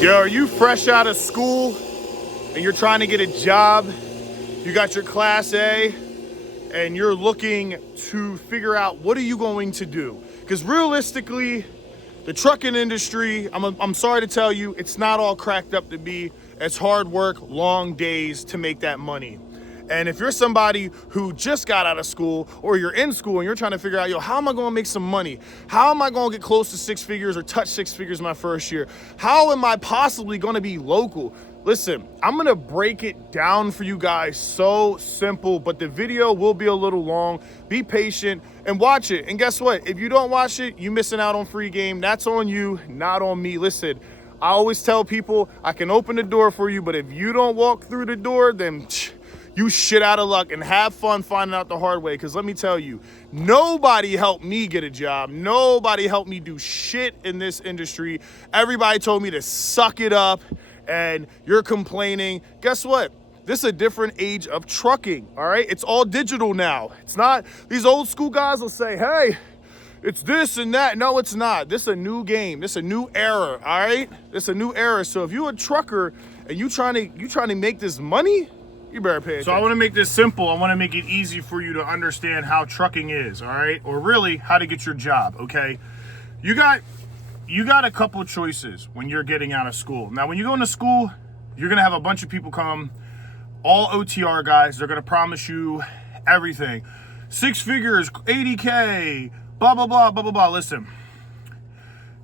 Yo, are you fresh out of school and you're trying to get a job? You got your Class A and you're looking to figure out what are you going to do? Because realistically, the trucking industry, I'm sorry to tell you, it's not all cracked up to be. It's hard work, long days to make that money. And if you're somebody who just got out of school or you're in school and you're trying to figure out, yo, how am I gonna make some money? How am I gonna get close to 6 figures or touch 6 figures my first year? How am I possibly gonna be local? Listen, I'm gonna break it down for you guys, so simple, but the video will be a little long. Be patient and watch it. And guess what? If you don't watch it, you're missing out on free game. That's on you, not on me. Listen, I always tell people I can open the door for you, but if you don't walk through the door, then you shit out of luck, and have fun finding out the hard way. Because let me tell you, nobody helped me get a job. Nobody helped me do shit in this industry. Everybody told me to suck it up, and you're complaining. Guess what? This is a different age of trucking, all right? It's all digital now. It's not, these old school guys will say, hey, it's this and that. No, it's not. This is a new game. This is a new era, all right? This is a new era. So if you're a trucker and you trying to make this money, you better pay attention. So I want to make this simple. I want to make it easy for you to understand how trucking is, all right? Or really how to get your job, okay? You got a couple choices when you're getting out of school. Now, when you go into school, you're going to have a bunch of people come, all OTR guys. They're going to promise you everything. 6 figures, 80K, blah, blah, blah, blah, blah, blah. Listen,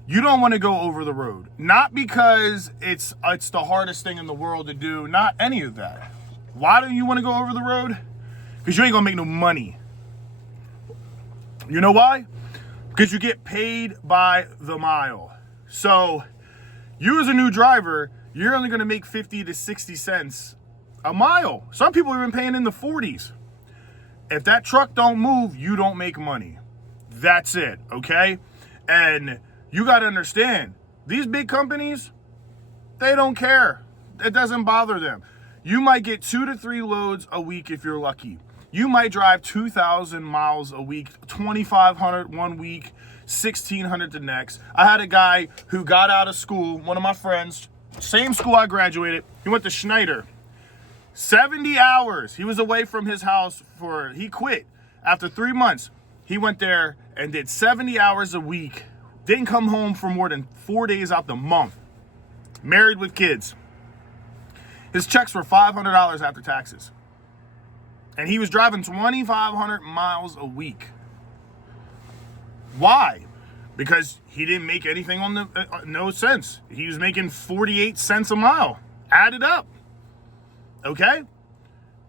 you don't want to go over the road. Not because it's the hardest thing in the world to do, not any of that. Why do you want to go over the road? Because you ain't gonna make no money. You know why? Because you get paid by the mile. So you as a new driver, you're only gonna make 50 to 60 cents a mile. Some people are even paying in the 40s. If that truck don't move, you don't make money. That's it, okay? And you gotta understand, these big companies, they don't care. It doesn't bother them. You might get 2 to 3 loads a week if you're lucky. You might drive 2,000 miles a week, 2,500 one week, 1,600 the next. I had a guy who got out of school, one of my friends, same school I graduated. He went to Schneider. 70 hours. He was away from his house he quit after 3 months. He went there and did 70 hours a week. Didn't come home for more than 4 days out the month. Married with kids. His checks were $500 after taxes. And he was driving 2,500 miles a week. Why? Because he didn't make anything on the, no sense. He was making 48 cents a mile. Add it up. Okay?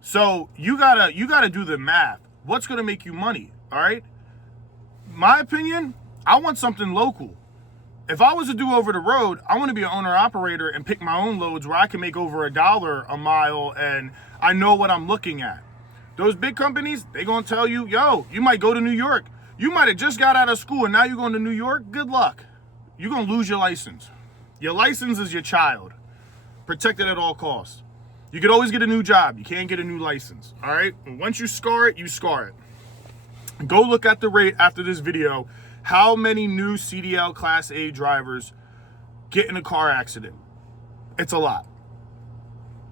So you gotta do the math. What's gonna make you money? All right? My opinion, I want something local. If I was to do over the road, I want to be an owner-operator and pick my own loads where I can make over $1 a mile and I know what I'm looking at. Those big companies, they going to tell you, yo, you might go to New York. You might have just got out of school and now you're going to New York. Good luck. You're going to lose your license. Your license is your child. Protect it at all costs. You could always get a new job. You can't get a new license. All right? And once you scar it, you scar it. Go look at the rate after this video. How many new CDL Class A drivers get in a car accident? It's a lot.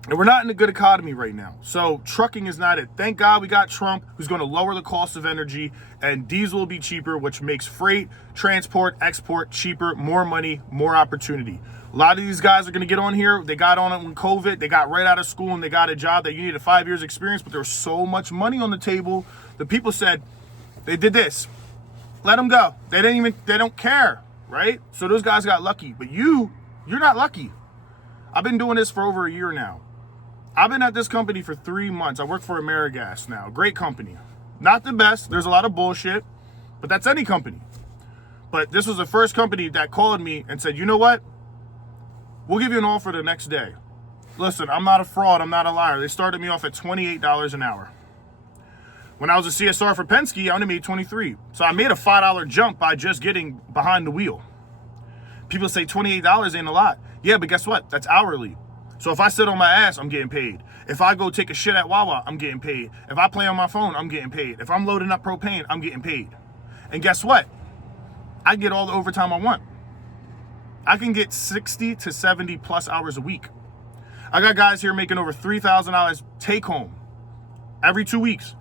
And we're not in a good economy right now. So trucking is not it. Thank God we got Trump, who's going to lower the cost of energy, and diesel will be cheaper, which makes freight, transport, export cheaper, more money, more opportunity. A lot of these guys are going to get on here. They got on it when COVID. They got right out of school and they got a job that you needed 5 years experience, but there was so much money on the table. The people said, they did this. Let them go. They don't care, right? So those guys got lucky, but you're not lucky. I've been doing this for over a year now. I've been at this company for 3 months. I work for AmeriGas now. Great company. Not the best. There's a lot of bullshit, but that's any company. But this was the first company that called me and said, you know what? We'll give you an offer the next day. Listen, I'm not a fraud. I'm not a liar. They started me off at $28 an hour. When I was a CSR for Penske, I only made $23. So I made a $5 jump by just getting behind the wheel. People say $28 ain't a lot. Yeah, but guess what? That's hourly. So if I sit on my ass, I'm getting paid. If I go take a shit at Wawa, I'm getting paid. If I play on my phone, I'm getting paid. If I'm loading up propane, I'm getting paid. And guess what? I get all the overtime I want. I can get 60 to 70 plus hours a week. I got guys here making over $3,000 take home every 2 weeks.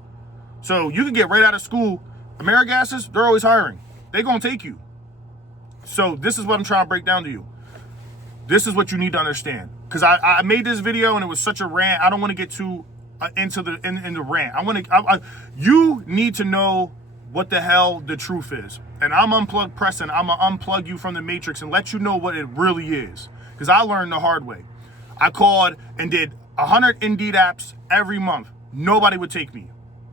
So you can get right out of school. AmeriGas's, they're always hiring. They're going to take you. So this is what I'm trying to break down to you. This is what you need to understand. Because I made this video and it was such a rant. I don't want to get too into the rant. You need to know what the hell the truth is. And I'm Unplugged Preston. I'm going to unplug you from the matrix and let you know what it really is. Because I learned the hard way. I called and did 100 Indeed apps every month. Nobody would take me.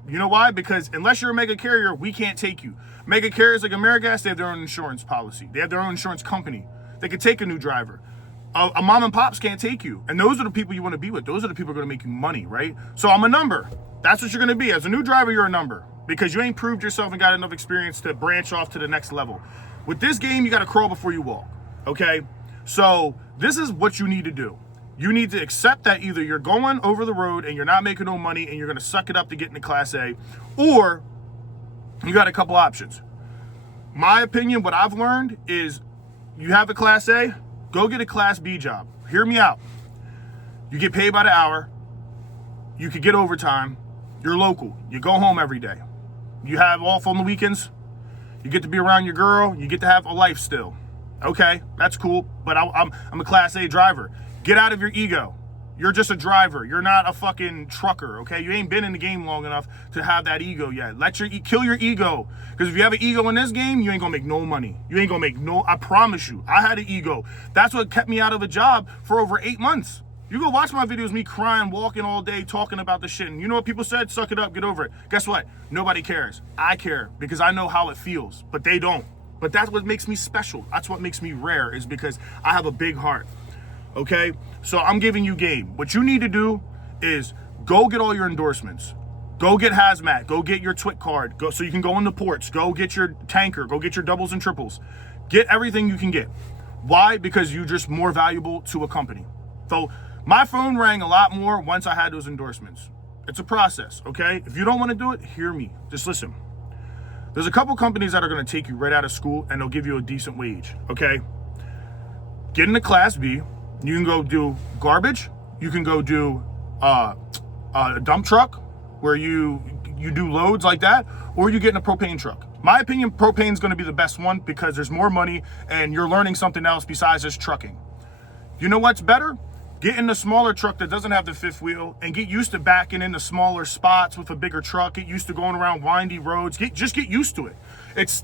You know why? Because unless you're a mega carrier, we can't take you. Mega carriers like AmeriGas, they have their own insurance policy. They have their own insurance company. They could take a new driver. A mom and pops can't take you. And those are the people you want to be with. Those are the people who are going to make you money, right? So I'm a number. That's what you're going to be. As a new driver, you're a number. Because you ain't proved yourself and got enough experience to branch off to the next level. With this game, you got to crawl before you walk. Okay? So this is what you need to do. You need to accept that either you're going over the road and you're not making no money and you're going to suck it up to get into Class A, or you got a couple options. My opinion, what I've learned is you have a Class A, go get a Class B job. Hear me out. You get paid by the hour. You could get overtime. You're local. You go home every day. You have off on the weekends. You get to be around your girl. You get to have a life still. Okay, that's cool, but I'm a Class A driver. Get out of your ego. You're just a driver. You're not a fucking trucker, okay? You ain't been in the game long enough to have that ego yet. Kill your ego. Because if you have an ego in this game, you ain't gonna make no money. You ain't gonna make no, I promise you. I had an ego. That's what kept me out of a job for over 8 months. You go watch my videos, me crying, walking all day, talking about the shit. And you know what people said? Suck it up, get over it. Guess what? Nobody cares. I care because I know how it feels, but they don't. But that's what makes me special. That's what makes me rare, is because I have a big heart. Okay, so I'm giving you game. What you need to do is go get all your endorsements. Go get hazmat. Go get your TWIC card. Go so you can go in the ports. Go get your tanker. Go get your doubles and triples. Get everything you can get. Why? Because you're just more valuable to a company. So my phone rang a lot more once I had those endorsements. It's a process, okay? If you don't want to do it, hear me. Just listen. There's a couple companies that are going to take you right out of school and they'll give you a decent wage, okay? Get into Class B. You can go do garbage. You can go do a dump truck where you do loads like that, or you get in a propane truck. My opinion, propane is going to be the best one because there's more money and you're learning something else besides just trucking. You know what's better? Get in the smaller truck that doesn't have the fifth wheel and get used to backing into smaller spots with a bigger truck. Get used to going around windy roads. Just get used to it. It's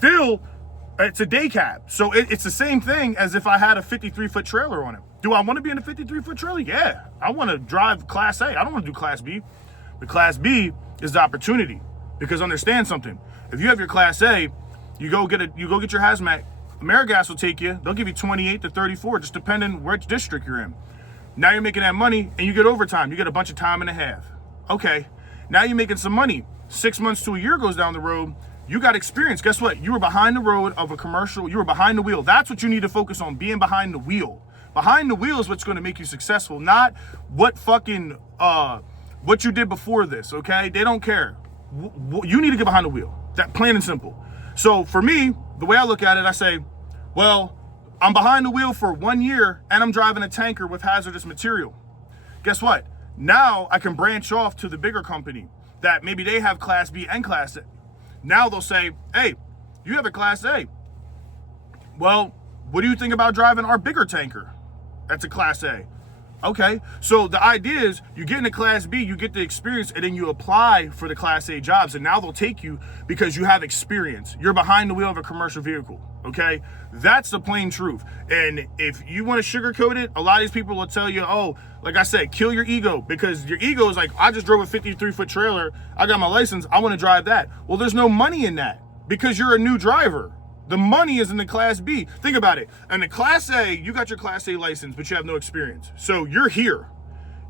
a day cab. So it's the same thing as if I had a 53-foot trailer on it. Do I want to be in a 53-foot trailer? Yeah. I want to drive Class A. I don't want to do Class B. But Class B is the opportunity. Because understand something. If you have your Class A, you go get your hazmat. AmeriGas will take you. They'll give you 28 to 34, just depending which district you're in. Now you're making that money and you get overtime. You get a bunch of time and a half. Okay. Now you're making some money. 6 months to a year goes down the road. You got experience. Guess what? You were behind the road of a commercial. You were behind the wheel. That's what you need to focus on, being behind the wheel. Behind the wheel is what's going to make you successful, not what you did before this, okay? They don't care. You need to get behind the wheel. That plain and simple. So for me, the way I look at it, I say, well, I'm behind the wheel for 1 year and I'm driving a tanker with hazardous material. Guess what? Now I can branch off to the bigger company that maybe they have Class B and Class A. Now they'll say, hey, you have a Class A. Well, what do you think about driving our bigger tanker? That's a Class A. Okay, so the idea is you get into Class B, you get the experience, and then you apply for the Class A jobs, and now they'll take you because you have experience. You're behind the wheel of a commercial vehicle, okay? That's the plain truth. And if you want to sugarcoat it, a lot of these people will tell you, oh, like I said, kill your ego, because your ego is like, I just drove a 53-foot trailer, I got my license, I want to drive that. Well, there's no money in that because you're a new driver. The money is in the Class B. Think about it. In the Class A, you got your Class A license, but you have no experience. So you're here.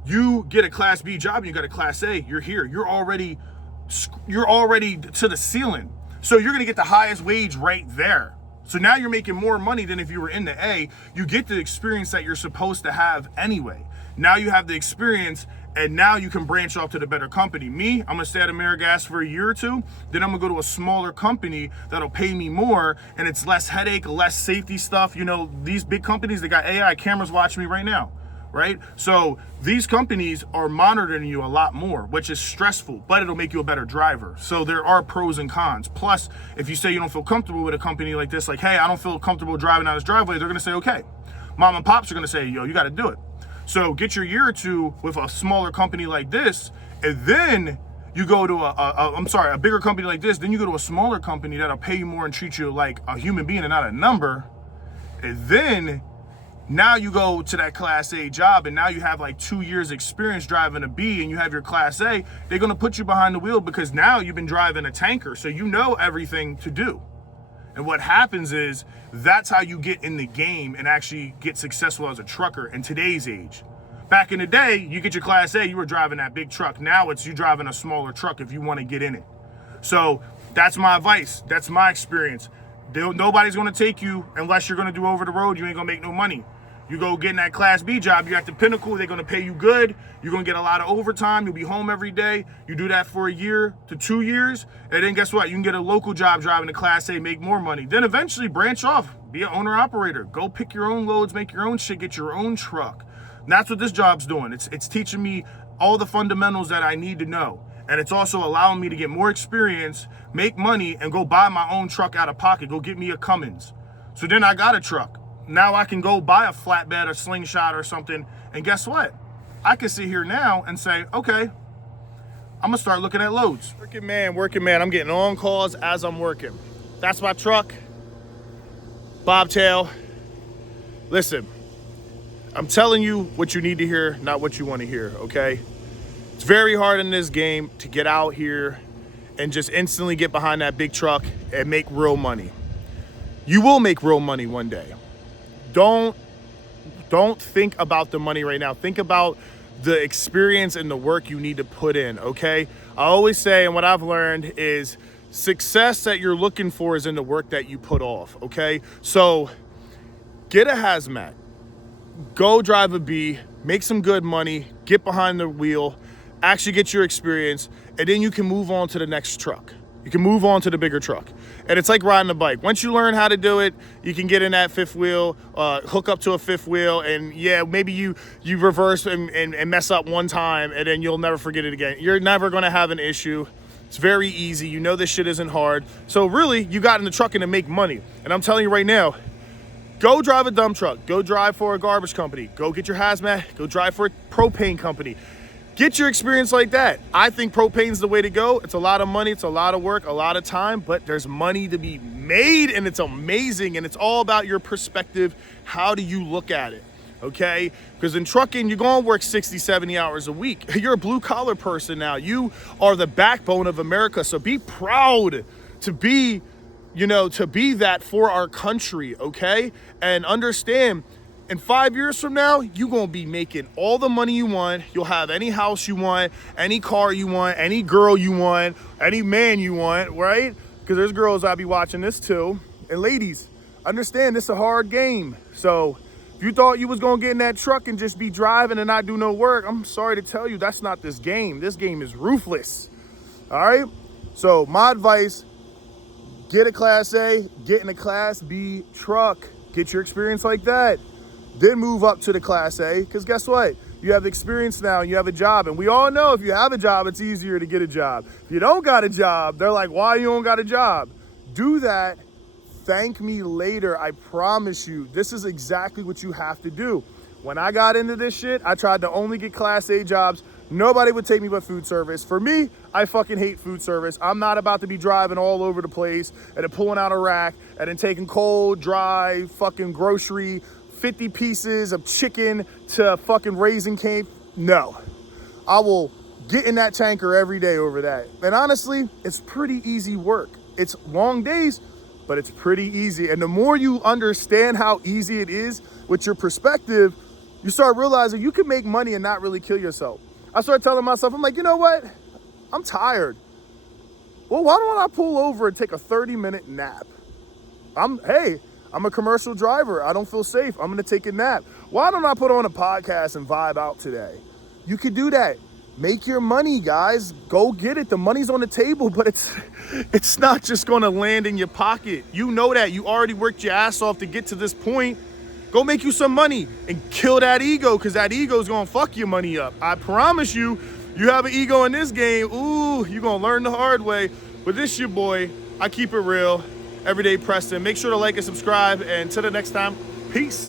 You get a Class B job, and you got a Class A, you're here. You're already to the ceiling. So you're going to get the highest wage right there. So now you're making more money than if you were in the A. You get the experience that you're supposed to have anyway. Now you have the experience, And now you can branch off to the better company. Me, I'm gonna stay at AmeriGas for a year or two, then I'm gonna go to a smaller company that'll pay me more, and it's less headache, less safety stuff. You know, these big companies, they got AI cameras watching me right now, right? So these companies are monitoring you a lot more, which is stressful, but it'll make you a better driver. So there are pros and cons. Plus, if you say you don't feel comfortable with a company like this, like, hey, I don't feel comfortable driving down this driveway, they're gonna say, okay. Mom and pops are gonna say, yo, you gotta do it. So get your year or two with a smaller company like this, and then you go to a bigger company like this, then you go to a smaller company that'll pay you more and treat you like a human being and not a number. And then now you go to that Class A job, and now you have like 2 years experience driving a B, and you have your Class A. They're gonna put you behind the wheel because now you've been driving a tanker, so you know everything to do. And what happens is that's how you get in the game and actually get successful as a trucker in today's age. Back in the day, you get your Class A, you were driving that big truck. Now it's you driving a smaller truck if you want to get in it. So that's my advice. That's my experience. Nobody's going to take you unless you're going to do over the road. You ain't going to make no money. You go get in that Class B job, you're at the pinnacle, they're gonna pay you good, you're gonna get a lot of overtime, you'll be home every day. You do that for a year to 2 years, and then guess what? You can get a local job driving the Class A, make more money. Then eventually branch off, be an owner-operator. Go pick your own loads, make your own shit, get your own truck. And that's what this job's doing. It's teaching me all the fundamentals that I need to know. And it's also allowing me to get more experience, make money, and go buy my own truck out of pocket. Go get me a Cummins. So then I got a truck. Now I can go buy a flatbed or slingshot or something, and guess what? I can sit here now and say, okay, I'm gonna start looking at loads. Working man, I'm getting on calls as I'm working. That's my truck, bobtail. Listen, I'm telling you what you need to hear, not what you want to hear, okay? It's very hard in this game to get out here and just instantly get behind that big truck and make real money. You will make real money one day. Don't think about the money right now. Think about the experience and the work you need to put in, okay? I always say, and what I've learned is success that you're looking for is in the work that you put off, okay? So get a hazmat, go drive a B, make some good money, get behind the wheel, actually get your experience, and then you can move on to the next truck. You can move on to the bigger truck. And it's like riding a bike. Once you learn how to do it, you can get in that fifth wheel, hook up to a fifth wheel, and yeah, maybe you reverse and mess up one time, and then you'll never forget it again. You're never gonna have an issue. It's very easy. You know this shit isn't hard. So really, you got in the trucking to make money. And I'm telling you right now, go drive a dump truck. Go drive for a garbage company. Go get your hazmat. Go drive for a propane company. Get your experience like that. I think propane's the way to go. It's a lot of money, it's a lot of work, a lot of time, but there's money to be made, and it's amazing, and it's all about your perspective. How do you look at it, okay? Because in trucking, you're gonna work 60, 70 hours a week. You're a blue collar person now. You are the backbone of America, so be proud to be, to be that for our country, okay? And understand, in 5 years from now, you're gonna be making all the money you want. You'll have any house you want, any car you want, any girl you want, any man you want, right? Because there's girls I'll be watching this too. And ladies, understand this is a hard game. So if you thought you was gonna get in that truck and just be driving and not do no work, I'm sorry to tell you, that's not this game. This game is ruthless, all right? So my advice, get a Class A, get in a Class B truck, get your experience like that. Then move up to the Class A, because guess what? You have experience now and you have a job. And we all know if you have a job, it's easier to get a job. If you don't got a job, they're like, why you don't got a job? Do that. Thank me later. I promise you, this is exactly what you have to do. When I got into this shit, I tried to only get Class A jobs. Nobody would take me but food service. For me, I fucking hate food service. I'm not about to be driving all over the place and then pulling out a rack and then taking cold, dry, fucking grocery 50 pieces of chicken to fucking Raisin Cane. No, I will get in that tanker every day over that. And honestly, it's pretty easy work. It's long days, but it's pretty easy. And the more you understand how easy it is with your perspective, you start realizing you can make money and not really kill yourself. I started telling myself, I'm like, you know what? I'm tired. Well, why don't I pull over and take a 30-minute nap? I'm a commercial driver. I don't feel safe. I'm gonna take a nap. Why don't I put on a podcast and vibe out today? You could do that. Make your money, guys. Go get it. The money's on the table, but it's not just gonna land in your pocket. You know that. You already worked your ass off to get to this point. Go make you some money and kill that ego, because that ego is gonna fuck your money up. I promise you, you have an ego in this game, ooh, you're gonna learn the hard way. But this your boy, I keep it real, Everyday Preston. Make sure to like and subscribe, and until the next time, peace.